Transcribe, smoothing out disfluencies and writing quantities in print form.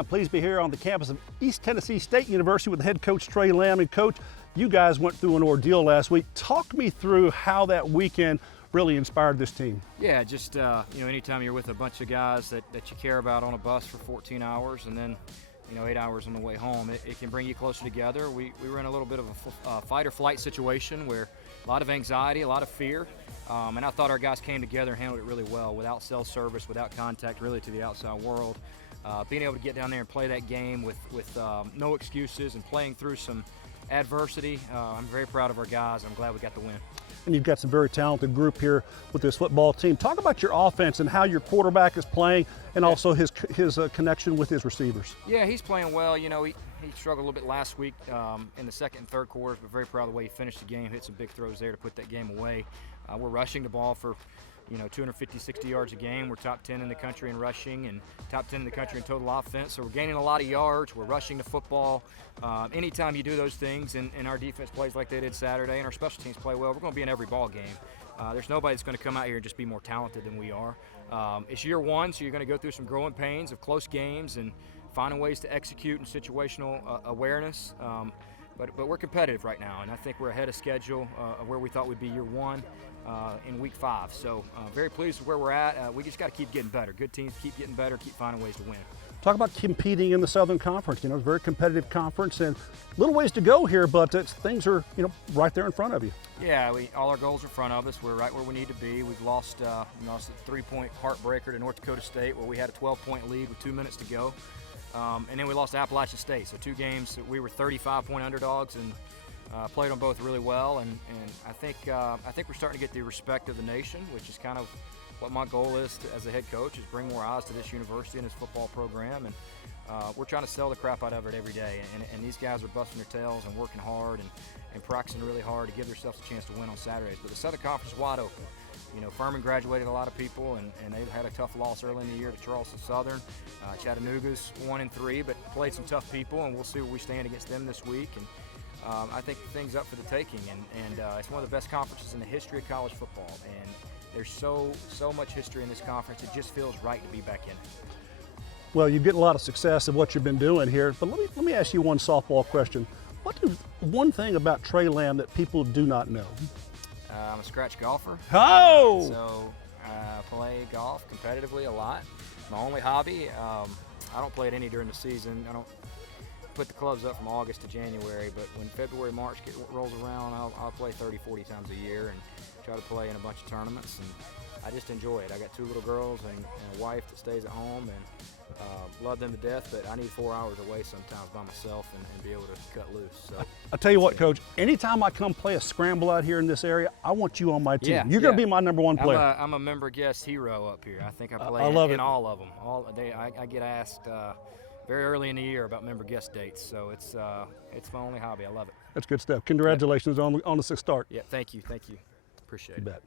I'm pleased to be here on the campus of East Tennessee State University with head coach Tre Lamb. And Coach, you guys went through an ordeal last week. Talk me through how that weekend really inspired this team. Yeah, just anytime you're with a bunch of guys that you care about on a bus for 14 hours and then 8 hours on the way home, it can bring you closer together. We were in a little bit of a fight or flight situation where a lot of anxiety, a lot of fear, and I thought our guys came together and handled it really well without cell service, without contact really to the outside world. Being able to get down there and play that game with no excuses and playing through some adversity, I'm very proud of our guys. I'm glad we got the win. And you've got some very talented group here with this football team. Talk about your offense and how your quarterback is playing, and also his connection with his receivers. Yeah, he's playing well. He struggled a little bit last week in the second and third quarters, but very proud of the way he finished the game. Hit some big throws there to put that game away. We're rushing the ball for 250, 60 yards a game. We're top 10 in the country in rushing and top 10 in the country in total offense. So we're gaining a lot of yards. We're rushing the football. Anytime you do those things and our defense plays like they did Saturday and our special teams play well, we're going to be in every ball game. There's nobody that's going to come out here and just be more talented than we are. It's year one, so you're going to go through some growing pains of close games and finding ways to execute and situational awareness. But we're competitive right now, and I think we're ahead of schedule of where we thought we'd be year one in week 5. So very pleased with where we're at. We just got to keep getting better. Good teams keep getting better, keep finding ways to win. Talk about competing in the Southern Conference. It's a very competitive conference and little ways to go here, but things are right there in front of you. Yeah, all our goals are in front of us. We're right where we need to be. We've lost a 3-point heartbreaker to North Dakota State where we had a 12-point lead with 2 minutes to go. And then we lost to Appalachian State. So 2 games that we were 35-point underdogs and played them both really well. And I think we're starting to get the respect of the nation, which is kind of what my goal is as a head coach, is bring more eyes to this university and this football program. And we're trying to sell the crap out of it every day. And these guys are busting their tails and working hard and practicing really hard to give themselves a chance to win on Saturdays. But the Southern Conference is wide open. Furman graduated a lot of people, and they've had a tough loss early in the year to Charleston Southern. Chattanooga's 1-3, but played some tough people, and we'll see where we stand against them this week. And I think the thing's up for the taking, and it's one of the best conferences in the history of college football. And there's so much history in this conference, it just feels right to be back in it. Well, you get a lot of success of what you've been doing here, but let me ask you one softball question. What is one thing about Tre Lamb that people do not know? I'm a scratch golfer. Oh! So I play golf competitively a lot. My only hobby. I don't play it any during the season. I don't put the clubs up from August to January, but when February, March rolls around, I'll play 30, 40 times a year and try to play in a bunch of tournaments. And I just enjoy it. I got 2 little girls and a wife that stays at home, and love them to death, but I need 4 hours away sometimes by myself and be able to cut loose. So I tell you what, Coach, anytime I come play a scramble out here in this area, I want you on my team. You're going to be my #1 player. I'm a member guest hero up here. I think I play in all of them. I get asked very early in the year about member guest dates, so it's my only hobby. I love it. That's good stuff. Congratulations on the 6th start. Yeah, thank you. Appreciate it. You bet.